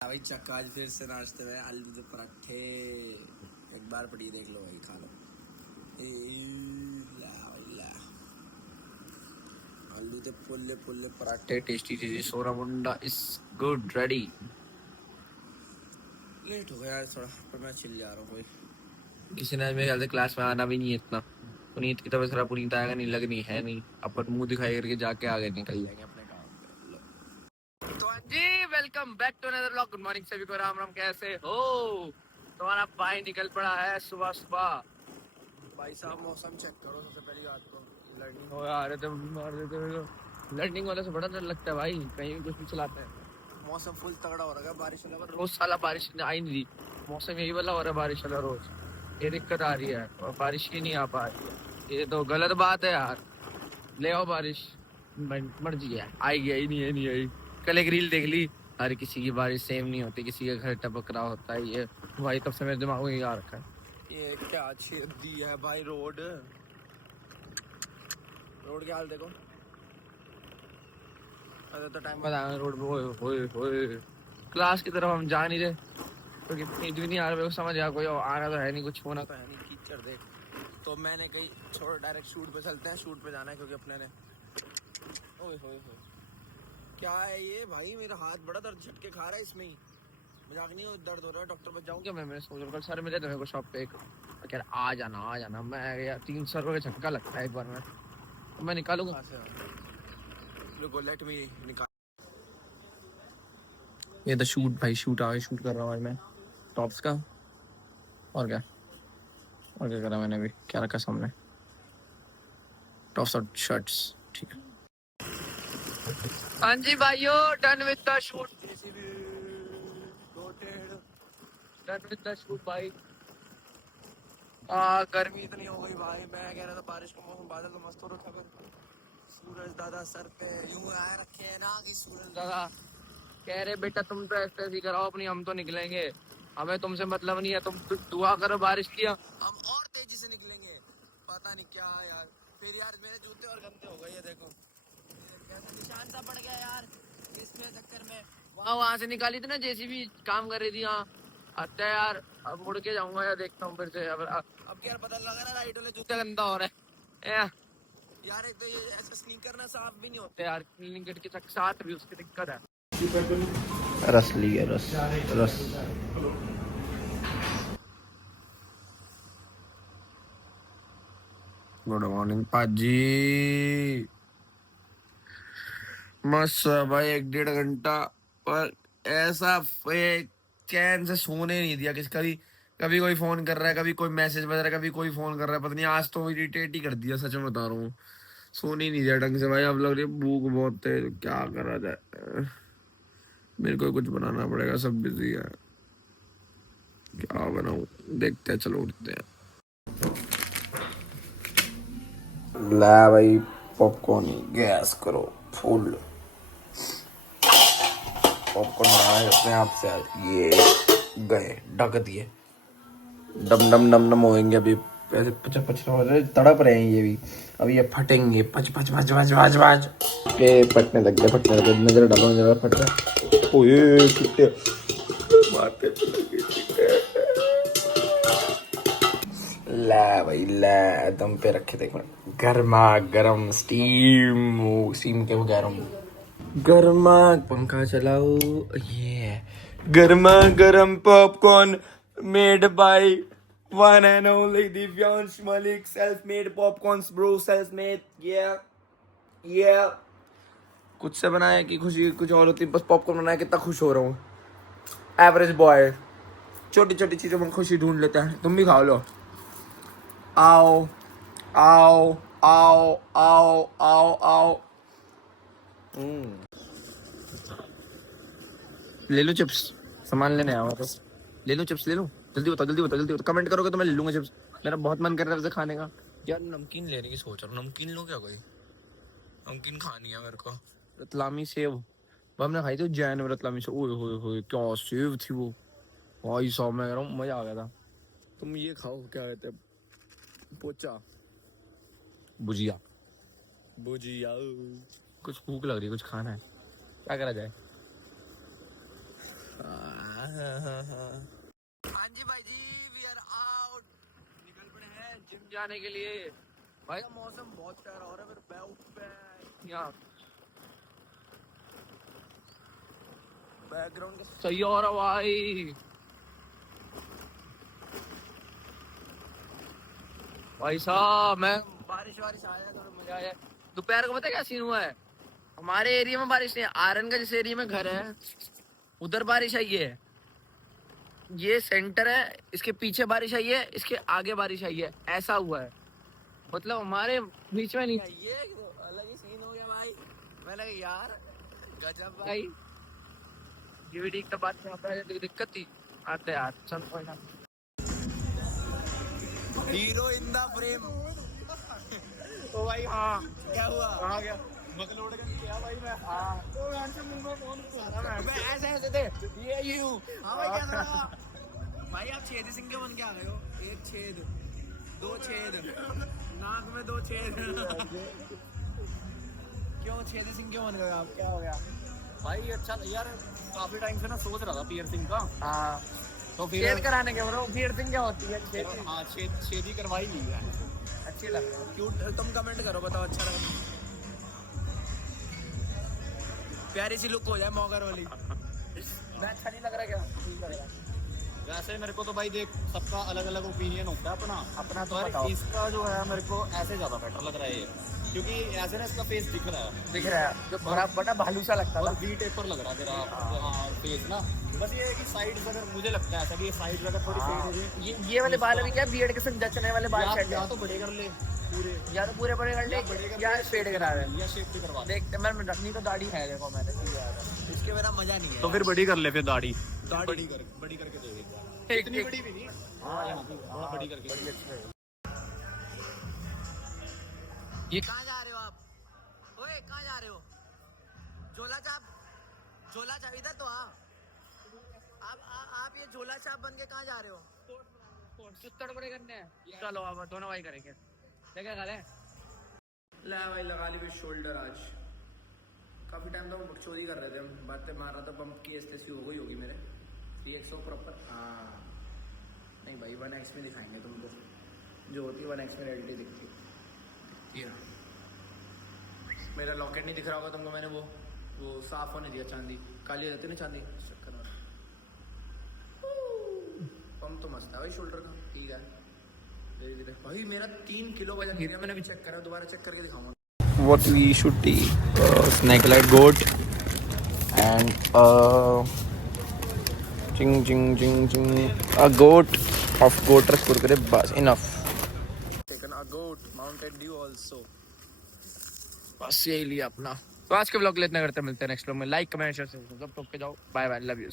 भाई चक्का आज फिर से नाश्ते में आलू के पराठे। एक बार पड़ी देख लो भाई, खा लो। ला भाई ला। आलू के पुल्ले पुल्ले पराठे टेस्टी टेस्टी। सोरा मुंडा इज गुड रेडी। लेट हो गया थोड़ा, पर मैं चिल जा रहा हूँ। कोई किसी ने मेरे ख्याल से क्लास में आना भी नहीं है इतना। पुनीत की तबीयत खराब, पुनीत आएगा नहीं, लगनी है नहीं। अपन मुंह दिखाई करके जाके आगे निकल जाएंगे अपने काम पे। लो तो जी, welcome back to another vlog. Good morning सभी को, राम राम। कैसे हो? तुम्हारा भाई निकल पड़ा है सुबह सुबह। भाई साहब मौसम चेक करो सबसे पहली बात तो। लर्निंग हो यार, तो मार देते हैं। लर्निंग वाले से बड़ा डर लगता है भाई, कहीं भी कुछ भी चलाते हैं। मौसम फुल तगड़ा हो रहा है, बारिश वाला रोज साला बारिश आई नहीं रही। मौसम यही वाला हो रहा है, बारिश वाला रोज। ये दिक्कत आ रही है और बारिश ही नहीं आ पा रही है। ये तो गलत बात है यार। ले आओ बारिश, मर्जी है। आएगी आई नहीं है, नहीं आई। कल एक रील देख ली, हर किसी की बारिश सेम नहीं होती, किसी के घर टपक रहा होता है। ये भाई तब से मेरे दिमाग में आ रखा है। ये क्या छेद दी है भाई रोड। रोड के हाल देखो। अरे तो टाइम बाद रोड पे होए क्लास की तरफ हम जा नहीं रहे क्योंकि नींद भी नहीं आ रहा। समझ आ कोई आना तो है नहीं, कुछ होना तो है नहीं। कीचड़ देख, तो मैंने कही छोड़, डायरेक्ट शूट पे चलते हैं। शूट पे जाना है क्योंकि अपने ने ओए होए होए क्या है ये भाई, मेरा हाथ बड़ा दर्द झटके खा रहा है इसमें ही। मजाक नहीं हो, दर्द हो रहा है। डॉक्टर बच जाऊँ क्या मैं सोच रहा हूँ। सर मिले थे मेरे को शॉप पे, एक कह रहा आ जाना। मैं यार 300 रुपये का झटका लगता है एक बार में, मैं निकालूंगा। लेट मी निकाल। ये द शूट भाई, शूट आ गया। शूट कर रहा हूँ मैं टॉप्स का। और क्या करा मैंने भी, क्या रखा सामने, टॉप्स और शर्ट्स। ठीक है हाँ जी भाइयों, done with the shoot. Done with the shoot भाई। गर्मी इतनी हो गई भाई। मैं कह रहा था बारिश का मौसम, बादल तो मस्त हो रखा है। सूरज दादा सर पे यूं आए रखे हैं ना कि सूरज दादा कह रहे बेटा तुम तो ऐसे ही कराओ अपनी, हम तो निकलेंगे, हमें तुमसे मतलब नहीं है, तुम दुआ करो बारिश की, हम और तेजी से निकलेंगे। पता नहीं क्या है यार। फिर यार मेरे जूते और गंदे हो गए, ये देखो निशान सा पड़ गया यार इसके चक्कर में। वहाँ से निकाली थी ना, जेसीबी काम कर रही थी। हाँ अच्छा यार, अब मुड़ के जाऊंगा या देखता हूँ फिर से। अब यार पता लगा ना, राइट वाले जूते गंदा हो रहा है यार। एक तो ये ऐसा स्नीकर ना साफ भी नहीं होते यार, क्लीनिंग किट के साथ भी उसकी दिक्कत है। रस लिए रस रस। गुड मॉर्निंग पाजी। मस्त भाई, 1 डेढ़ घंटा पर ऐसा चैन से सोने नहीं दिया। कभी कभी कोई फोन कर रहा है, कभी कोई मैसेज बज रहा है, कभी कोई फोन कर रहा है। पता नहीं आज तो इरिटेट ही कर दिया, सच में बता रहा हूँ। सोने ही नहीं दिया ढंग से भाई। अब लग रही है भूख बहुत है, क्या करा जाए। मेरे को कुछ बनाना पड़ेगा, सब बिजी है। क्या बनाऊं, देखते हैं, चलो उठते हैं। ला भाई पॉपकॉर्न, गैस करो फुल। पॉपकॉर्न बनाए अपने आप से। ये गए ढक दिए, डम डम डम डम होएंगे अभी। ऐसे पच पच तड़प रहे हैं ये भी। अभी ये फटेंगे, पच पच पच पच पच पच। ये फटने लग गए। नजर डालो, नजर फट रहा। ओए कितने मारते ला भाई ला, दम पे रखे थे गर्मा गर्म स्टीम। स्टीम के वो कह रहा हूँ, गर्मा पंखा चलाओ। ये गर्मा गर्म popcorn made by one and only Divyansh Malik. Self made popcorns bro, self made. ये कुछ से बनाया कि खुशी कुछ और होती। बस पॉपकॉर्न बनाया, कितना खुश हो रहा हूँ। एवरेज बॉय, छोटी छोटी चीजों में खुशी ढूंढ लेता है। तुम भी खा लो। आओ आओ आओ आओ आओ आओ। ले लो चिप्स, सामान लेने आया बस। ले लो चिप्स, ले लो। जल्दी बताओ जल्दी बताओ जल्दी बताओ। कमेंट करोगे तो मैं ले लूंगा चिप्स। मेरा बहुत मन कर रहा है वैसे खाने का यार। नमकीन लेने की सोच रहा हूँ। नमकीन लो क्या, कोई नमकीन खानी है मेरे को। रतलामी सेव, वो हमने खाई थी जैन में। रतलामी सेव, ओए होए होए क्या सेव थी वो भाई साहब। मैं कह रहा हूँ मजा आ गया था। तुम ये खाओ, क्या कहते हैं, पोचा भुजिया। भुजिया कुछ भूख लग रही है, कुछ खाना है, क्या करा जाए। हाँ जी भाई जी, वी आर आउट, निकल पड़े हैं जिम जाने के लिए। भाई मौसम बहुत प्यारा हो रहा है, फिर यहाँ बैकग्राउंड सही हो रहा भाई। भाई साहब मैं बारिश वारिश आया तो मजा आया। दोपहर को पता है क्या सीन हुआ है, हमारे एरिया में बारिश नहीं, आरन का जिस एरिया में घर है उधर बारिश आई है। ये सेंटर है, इसके पीछे बारिश आई है, इसके आगे बारिश आई है, ऐसा हुआ है। मतलब हमारे बीच में नहीं आई, ये अलग ही सीन हो गया भाई। मैंने कहा यार गजब भाई, जीवीडी की बात में दिक्कत थी आते यार, चल कोई ना। Hero in the frame. ओ भाई हाँ, क्या हुआ, कहाँ गया मकलोडगंज गया भाई मैं। हाँ तो यहाँ से मुंह में फोन मैं ऐसे ऐसे थे, ये यू। हाँ भाई कैसा लगा भाई, आप छेदी सिंह के बन के आ गए हो। एक छेद, दो छेद, नाक में दो छेद। क्यों छेदी सिंह क्यों बन गए आप, क्या हो गया भाई? अच्छा यार, काफी टाइम से ना सोच रहा था पियर्सिंग का। हाँ तो फिर छेद कराने के ब्रो, पियर्सिंग क्या होती है? छेद, हाँ छेदी करवाई ली है। अच्छी लग रही है, क्यूट। तुम कमेंट करो, बताओ अच्छा लगा? प्यारी सी लुक हो जाए मॉगर वाली। मैं अच्छा नहीं लग रहा क्या? ठीक लग रहा। वैसे मेरे को तो भाई देख, सबका अलग अलग ओपिनियन होता है अपना अपना तो पर बताओ। इसका जो है मेरे को ऐसे ज्यादा बेटर लग रहा है ये, क्योंकि ऐसे ना इसका फेस दिख रहा है, दिख रहा है, जो बड़ा बड़ा भालू सा लगता और था। वी टेपर लग रहा है तेरा फेस ना। बस ये है कि साइड अगर मुझे लगता है ऐसा कि ये साइड अगर थोड़ी फेड हो जाए, ये वाले बाल अभी क्या बियर्ड के संग जचने वाले बाल सेट या तो बड़े कर ले पूरे, या तो पूरे बड़े कर ले या फेड करा रहे। या शेप भी करवा ले। देखते मैं रखनी तो दाढ़ी है, देखो मैंने इसके बिना मजा नहीं है। तो फिर बड़ी कर ले, फिर दाढ़ी दाढ़ी बड़ी करके दे दे। ठीक इतनी ठीक। बड़ी भी नहीं, हाँ यहाँ पे थोड़ा बड़ी करके। ये कहाँ जा रहे हो आप? ओए कहाँ जा रहे हो? झोला छाप इधर तो आप ये झोला छाप बन के कहाँ जा रहे हो? सुत्तड़ बड़े करने हैं। चलो अब दोनों भाई करेंगे, क्या खा ले भाई, लगा ली शोल्डर। आज काफी टाइम तो बकचोदी कर रहे थे हम, बातें मार रहा था, पंप की एसएससी हो गई होगी मेरे 3x प्रॉपर। हाँ नहीं भाई 1x में दिखाएंगे तुमको, जो होती है 1x में रियलिटी दिखती है। मेरा लॉकेट नहीं दिख रहा होगा तुमको, मैंने वो साफ होने दिया, चांदी काली रहती ना चांदी, चक्कर में। पंप तो मस्त है भाई शोल्डर का, ठीक है धीरे धीरे। भाई मेरा 3 किलो वजन गिरा, मैंने अभी चेक करा, दोबारा चेक करके दिखाऊंगा। What we should be snake-like goat and a goat of goatress kurkure, bas enough. Taken a goat, Mountain Dew also. बस यही लिया अपना। तो आज के ब्लॉग इतना करते हैं, मिलते हैं नेक्स्ट ब्लॉग में। लाइक कमेंट शेयर सब टॉप पे जाओ। Bye bye, love you.